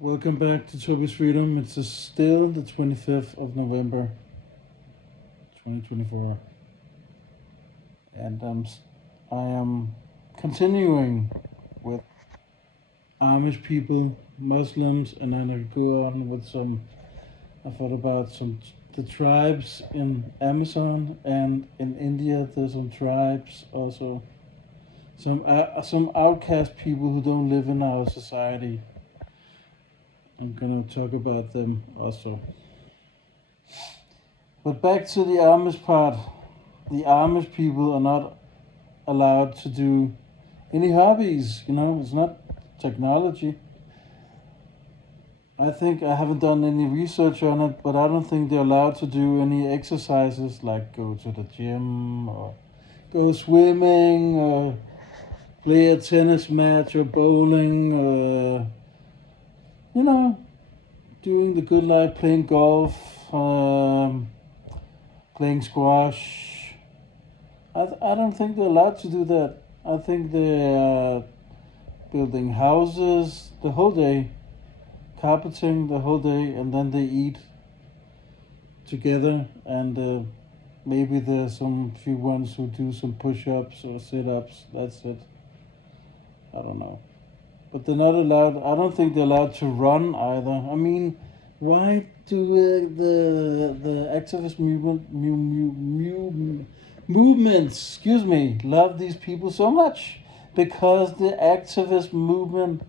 Welcome back to Toby's Freedom. It's still the 25th of November, 2024, and I am continuing with Amish people, Muslims, and then I go on with some. I thought about the tribes in Amazon and in India. There's some tribes also. Some outcast people who don't live in our society. I'm gonna talk about them also. But back to the Amish part. The Amish people are not allowed to do any hobbies, it's not technology. I think I haven't done any research on it, but I don't think they're allowed to do any exercises like go to the gym or go swimming or play a tennis match or bowling or, doing the good life, playing golf, playing squash. I don't think they're allowed to do that. I think they're building houses the whole day, carpeting the whole day, and then they eat together. And maybe there's some few ones who do some push-ups or sit-ups. That's it. I don't know. But they're not allowed. I don't think they're allowed to run either. I mean, why do the activist movements, love these people so much? Because the activist movement,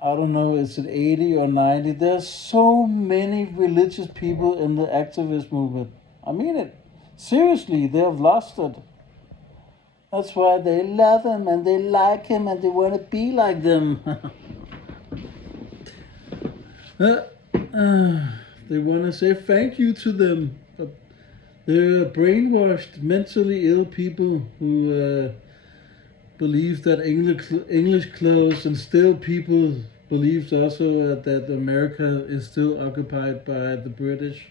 I don't know, is it 80 or 90? There's so many religious people in the activist movement. I mean it. Seriously, they have lost it. That's why they love him and they like him and they want to be like them. They want to say thank you to them. But they're brainwashed, mentally ill people who believe that English closed, and still people believes also that America is still occupied by the British,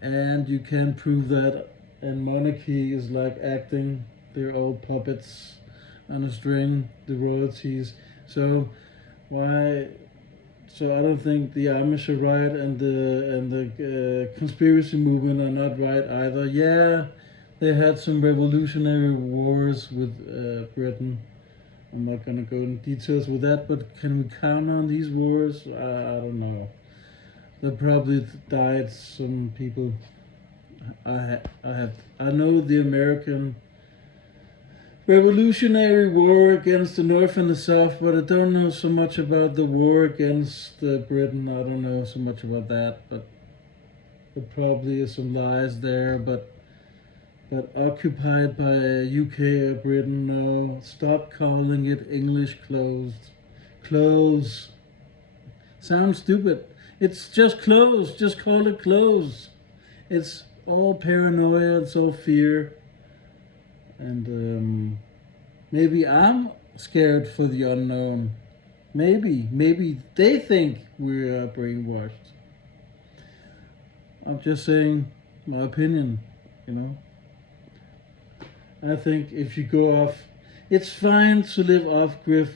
and you can prove that. And monarchy is like acting. They're all puppets on a string, the royalties. So why? So I don't think the Amish are right, and the conspiracy movement are not right either. Yeah, they had some revolutionary wars with Britain. I'm not gonna go in details with that, but can we count on these wars? I don't know. There probably died some people. I know the American Revolutionary War against the North and the South, but I don't know so much about the war against Britain. I don't know so much about that, but there probably is some lies there. But occupied by UK or Britain, no. Stop calling it English closed. Close. Sounds stupid. It's just closed. Just call it closed. It's all paranoia. It's all fear. And maybe I'm scared for the unknown. Maybe they think we're brainwashed. I'm just saying my opinion, you know. I think if you go off, it's fine to live off grid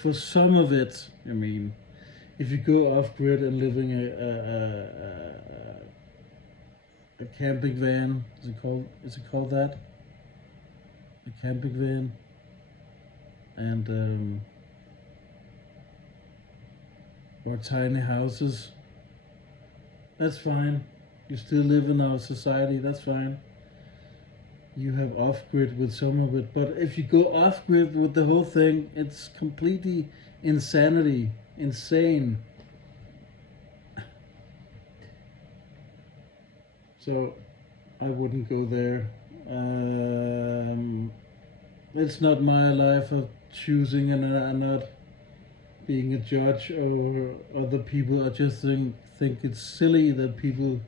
for some of it. I mean, if you go off grid and living a camping van, is it called? Is it called that? A camping van, and or tiny houses. That's fine. You still live in our society. That's fine. You have off grid with some of it, but if you go off grid with the whole thing, it's completely insanity, insane. So I wouldn't go there. It's not my life of choosing, and I'm not being a judge or other people. I just think it's silly that people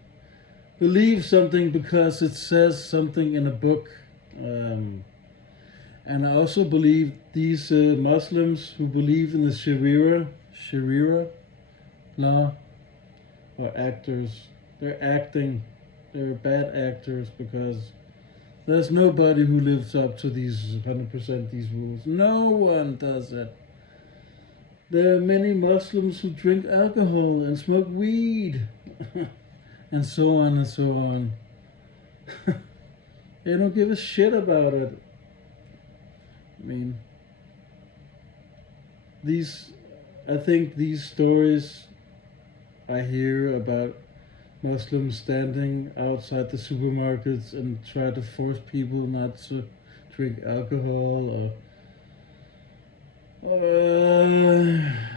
believe something because it says something in a book. And I also believe these Muslims who believe in the Sharia law are actors. They're acting. They're bad actors because there's nobody who lives up to these 100% these rules. No one does it. There are many Muslims who drink alcohol and smoke weed, and so on and so on. They don't give a shit about it. I mean, these, I think these stories I hear about Muslims standing outside the supermarkets and try to force people not to drink alcohol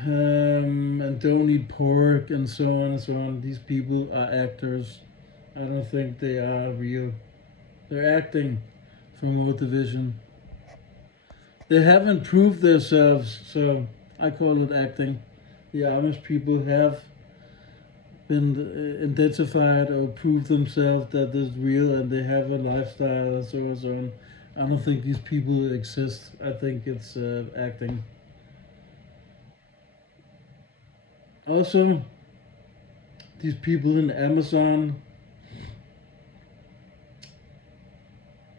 and don't eat pork and so on and so on. These people are actors. I don't think they are real. They're acting for more division. They haven't proved themselves, so I call it acting. The Amish people have been identified or proved themselves that it's real and they have a lifestyle and so on and so on. I don't think these people exist. I think it's acting. Also, these people in Amazon,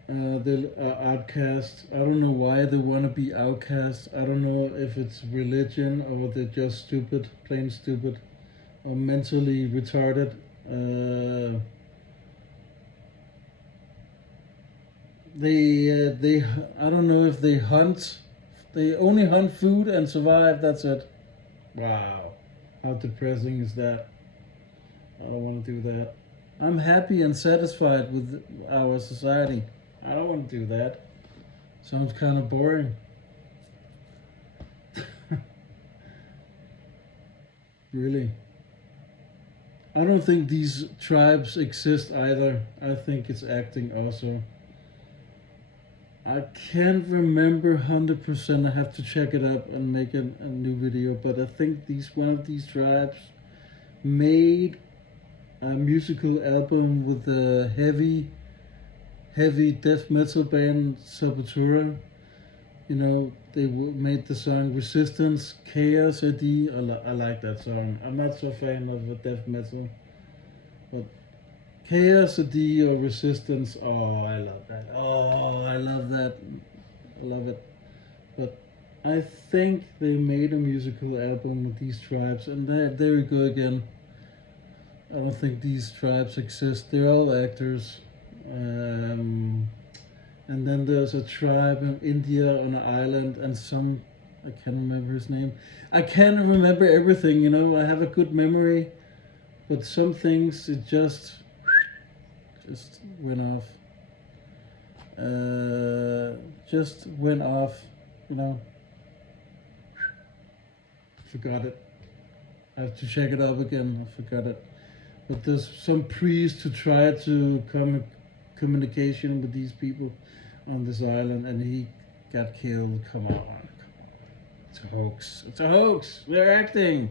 they are outcasts. I don't know why they want to be outcasts. I don't know if it's religion or they're just stupid, plain stupid, or mentally retarded. They I don't know if they hunt. They only hunt food and survive. That's it. Wow, how depressing is that? I don't want to do that. I'm happy and satisfied with our society. I don't want to do that. Sounds kind of boring. Really. I don't think these tribes exist either. I think it's acting also. I can't remember 100%. I have to check it up and make a new video. But I think one of these tribes made a musical album with a heavy death metal band Sepultura. You know, they made the song Resistance, Chaos AD. I like that song. I'm not so fan of death metal, but Chaos AD or Resistance, oh, I love that. Oh, I love that. I love it. But I think they made a musical album with these tribes, and there we go again. I don't think these tribes exist. They're all actors. And then there's a tribe in India on an island, and I can't remember his name. I can't remember everything, you know. I have a good memory, but some things it just went off. Just went off, you know. Forgot it. I have to check it up again. I forgot it. But there's some priest who tried to communication with these people on this island, and he got killed. Come on. It's a hoax. It's a hoax. They're acting.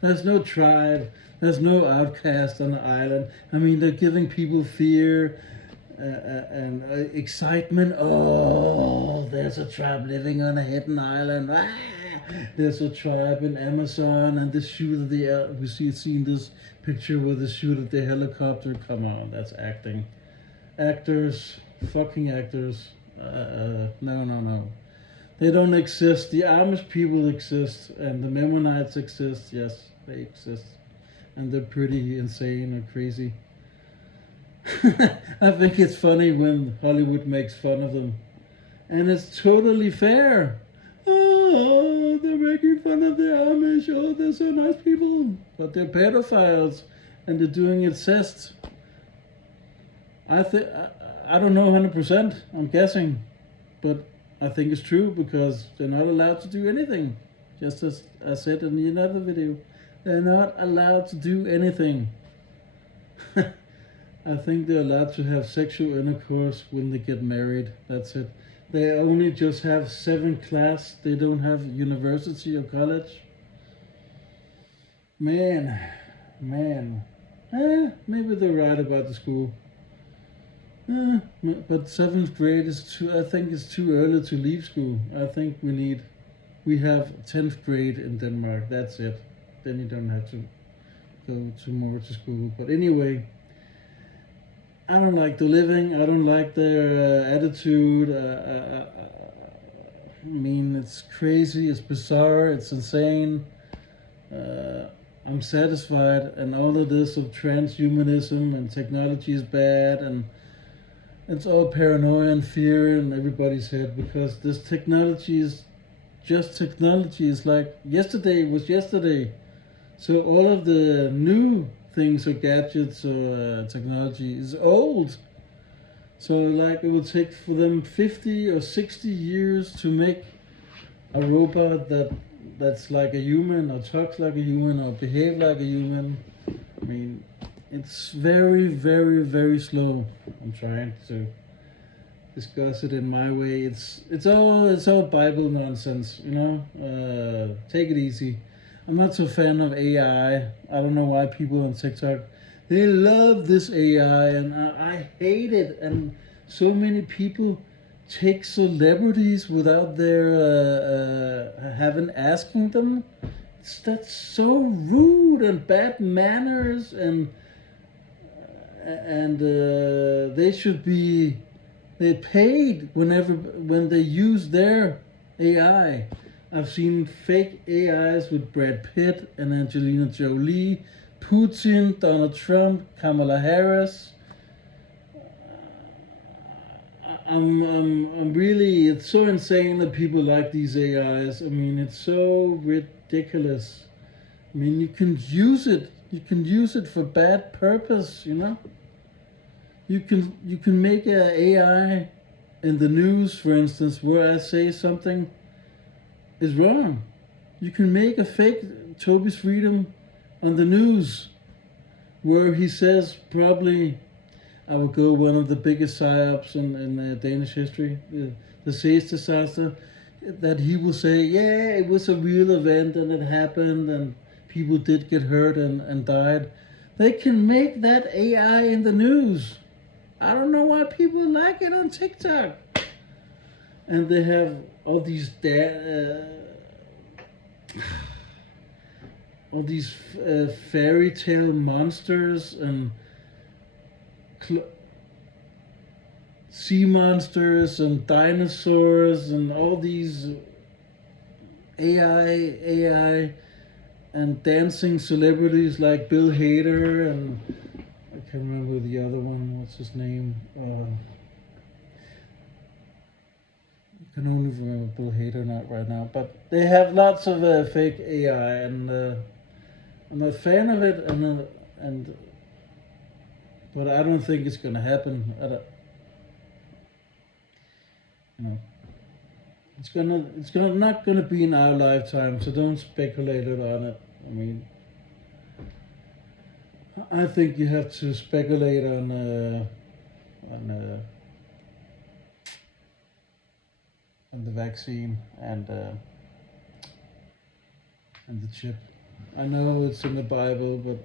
There's no tribe. There's no outcast on the island. I mean, they're giving people fear and excitement. Oh, there's a tribe living on a hidden island. Ah! There's a tribe in Amazon, and they shoot at the. We seen this picture where they shoot at the helicopter. Come on, that's acting. Actors, fucking actors. No. They don't exist. The Amish people exist, and the Mennonites exist. Yes, they exist, and they're pretty insane or crazy. I think it's funny when Hollywood makes fun of them, and it's totally fair. Oh, they're making fun of the Amish. Oh, they're so nice people, but they're pedophiles, and they're doing incest. I don't know 100%. I'm guessing, but I think it's true because they're not allowed to do anything. Just as I said in another video, they're not allowed to do anything. I think they're allowed to have sexual intercourse when they get married. That's it. They only just have 7th class. They don't have university or college. Man. Maybe they're right about the school. But 7th grade is I think it's too early to leave school. I think we have 10th grade in Denmark. That's it. Then you don't have to go more to school. But anyway, I don't like the living. I don't like their attitude. I mean, it's crazy, it's bizarre, it's insane. Uh, I'm satisfied, and all of this of transhumanism and technology is bad, and it's all paranoia and fear in everybody's head because this technology is just technology. It's like yesterday was yesterday. So all of the new things or gadgets or technology is old. So like it would take for them 50 or 60 years to make a robot that's like a human or talks like a human or behave like a human. I mean, it's very, very, very slow. I'm trying to discuss it in my way. It's all Bible nonsense, you know. Take it easy. I'm not so fan of AI. I don't know why people on TikTok they love this AI, and I hate it. And so many people take celebrities without their having asking them. That's so rude and bad manners, and they should be they paid when they use their AI. I've seen fake AIs with Brad Pitt and Angelina Jolie, Putin, Donald Trump, Kamala Harris. I'm really. It's so insane that people like these AIs. I mean, it's so ridiculous. I mean, you can use it. You can use it for bad purpose. You know. You can make a AI in the news, for instance, where I say something is wrong. You can make a fake Toby's Freedom on the news where he says probably I would go one of the biggest psyops in Danish history, the Seas disaster, that he will say, yeah, it was a real event and it happened and people did get hurt and died. They can make that AI in the news. I don't know why people like it on TikTok. And they have all these fairy tale monsters and cl- sea monsters and dinosaurs and all these AI and dancing celebrities like Bill Hader and I can't remember the other one. What's his name? I can only remember Bill Hader not right now, but they have lots of fake AI, and I'm a fan of it, and but I don't think it's gonna happen. You know, it's gonna not gonna be in our lifetime, so don't speculate it on it. I mean, I think you have to speculate on uh, on the vaccine and the chip. I know it's in the Bible, but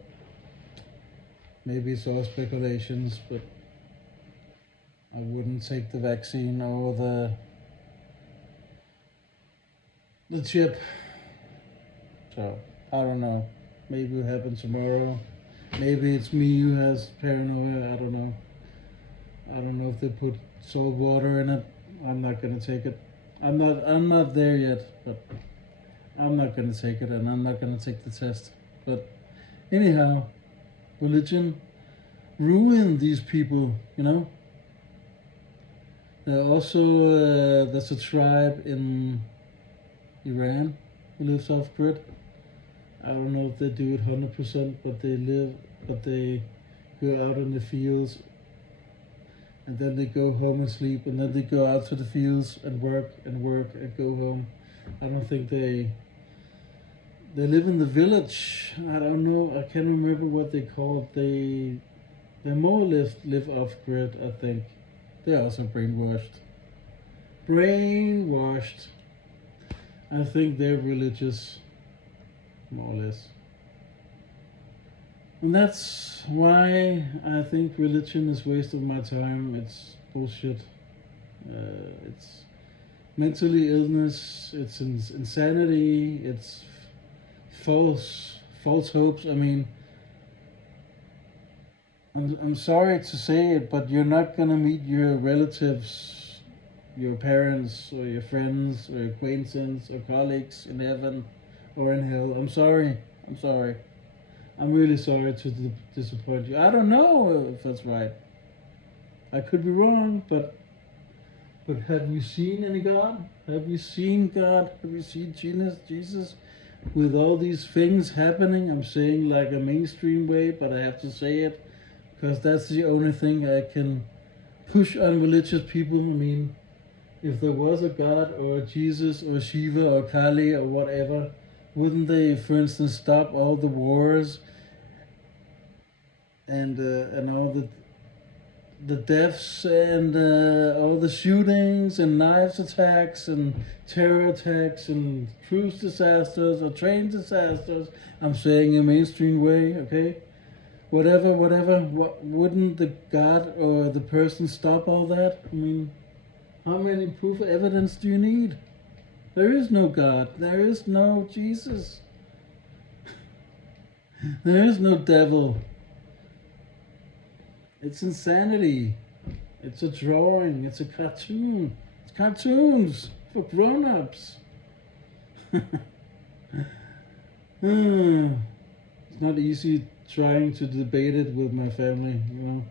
maybe it's all speculations. But I wouldn't take the vaccine or the chip. So I don't know. Maybe it'll happen tomorrow. Maybe it's me who has paranoia. I don't know. I don't know if they put salt water in it. I'm not gonna take it. I'm not there yet, but I'm not gonna take it, and I'm not gonna take the test. But anyhow, religion ruined these people. You know. Also, there's a tribe in Iran who lives off grid. I don't know if they do it 100%, but they go out in the fields and then they go home and sleep, and then they go out to the fields and work and work and go home. I don't think they live in the village. I don't know. I can't remember what they call it. They more or less live off grid. I think they're also brainwashed. Brainwashed. I think they're religious, more or less. And that's why I think religion is waste of my time. It's bullshit. It's mentally illness. It's insanity. It's false hopes. I mean, I'm sorry to say it, but you're not gonna meet your relatives your parents or your friends or acquaintances or colleagues in heaven or in hell. I'm sorry. I'm sorry. I'm really sorry to disappoint you. I don't know if that's right. I could be wrong, but have you seen any God? Have you seen God? Have you seen Jesus? With all these things happening, I'm saying like a mainstream way, but I have to say it because that's the only thing I can push on religious people. I mean, if there was a God or a Jesus or Shiva or Kali or whatever, wouldn't they, for instance, stop all the wars and all the deaths and all the shootings and knives attacks and terror attacks and cruise disasters or train disasters? I'm saying a mainstream way, okay? Whatever. Wouldn't the God or the person stop all that? I mean, how many proof of evidence do you need? There is no God. There is no Jesus. There is no devil. It's insanity. It's a drawing. It's a cartoon. It's cartoons for grown-ups. It's not easy trying to debate it with my family, you know.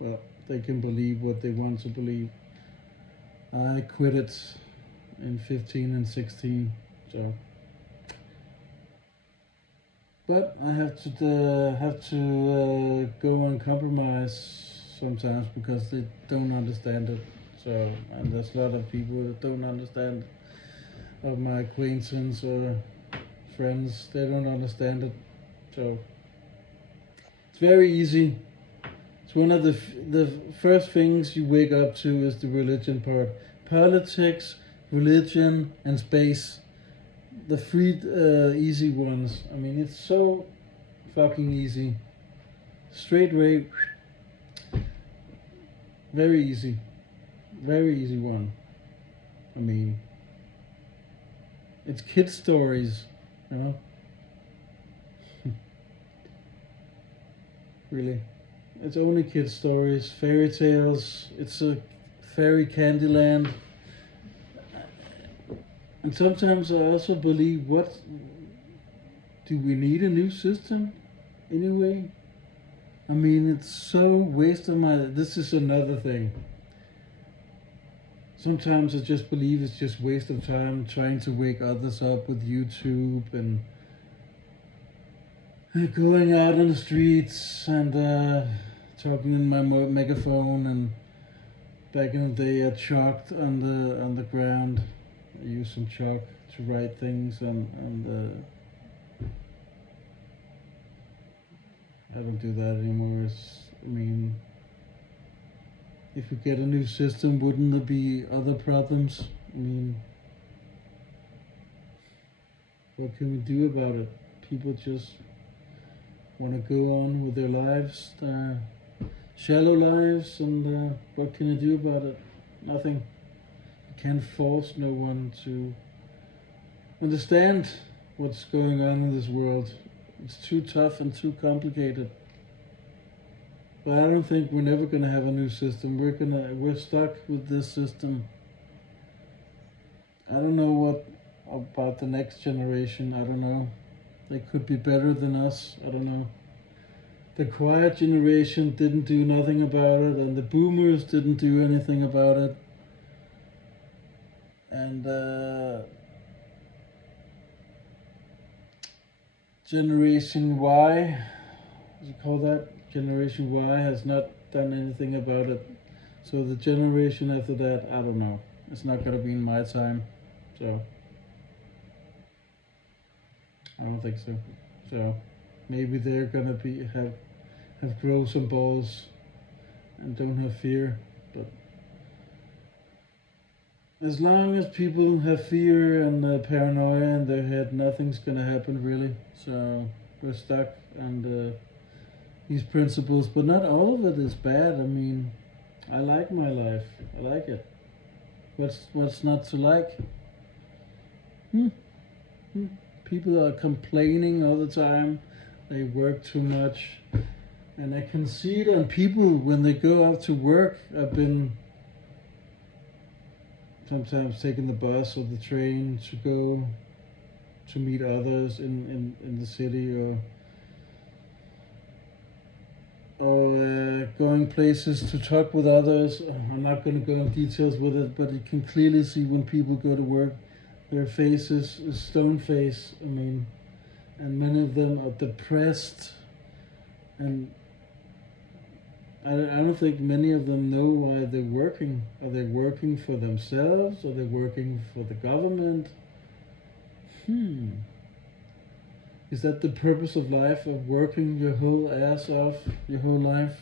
Well, they can believe what they want to believe. I quit it in 15 and 16, so. But I have to go and compromise sometimes because they don't understand it. So, and there's a lot of people that don't understand, of my acquaintances or friends. They don't understand it. So it's very easy. It's one of the first things you wake up to is the religion part. Politics, religion, and space. The three easy ones. I mean, it's so fucking easy. Straight away. Very easy. Very easy one. I mean, it's kid stories, you know? Really. It's only kid stories, fairy tales. It's a fairy candy land. And sometimes I also believe, what do we need a new system anyway? I mean, it's so waste of my. This is another thing. Sometimes I just believe it's just waste of time trying to wake others up with YouTube and going out on the streets and talking in my megaphone. And back in the day, I chalked on the ground. I use some chalk to write things, and I don't do that anymore. I mean, if we get a new system, wouldn't there be other problems? I mean, what can we do about it? People just want to go on with their lives, their shallow lives, and what can you do about it? Nothing. Can't force no one to understand what's going on in this world. It's too tough and too complicated. But I don't think we're never gonna have a new system. We're stuck with this system. I don't know what about the next generation. I don't know. They could be better than us. I don't know. The quiet generation didn't do nothing about it, and the boomers didn't do anything about it. And Generation Y, what you call that? Generation Y has not done anything about it. So the generation after that, I don't know. It's not gonna be in my time. So I don't think so. So maybe they're gonna have grown some balls and don't have fear. But as long as people have fear and paranoia in their head, nothing's gonna happen really. So we're stuck on these principles, but not all of it is bad. I mean, I like my life. I like it. What's not to like? People are complaining all the time. They work too much. And I can see it on people when they go out to work. I've been sometimes taking the bus or the train to go to meet others in the city, or going places to talk with others. I'm not going to go in details with it, but you can clearly see when people go to work, their faces is stone face. I mean, and many of them are depressed, and I don't think many of them know why they're working. Are they working for themselves? Are they working for the government? Is that the purpose of life, of working your whole ass off your whole life?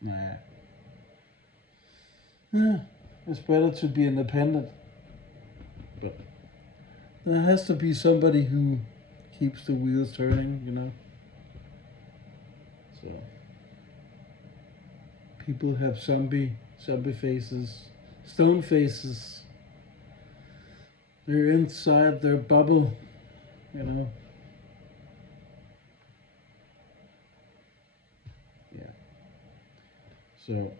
Nah. Yeah, it's better to be independent. But there has to be somebody who keeps the wheels turning, you know? So people have zombie faces, stone faces. They're inside their bubble, you know? Yeah. So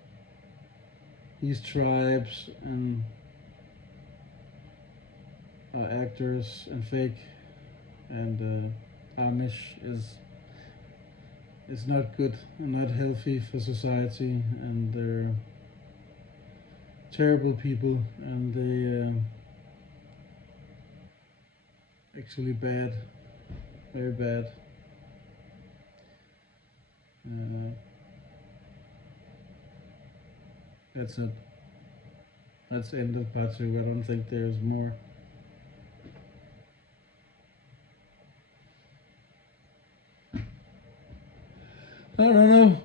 these tribes and actors and fake and Amish is not good and not healthy for society, and they're terrible people, and they actually bad, very bad. Uh, that's it. That's the end of part 2. I don't think there's more. I don't know.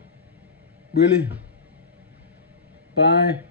Really. Bye.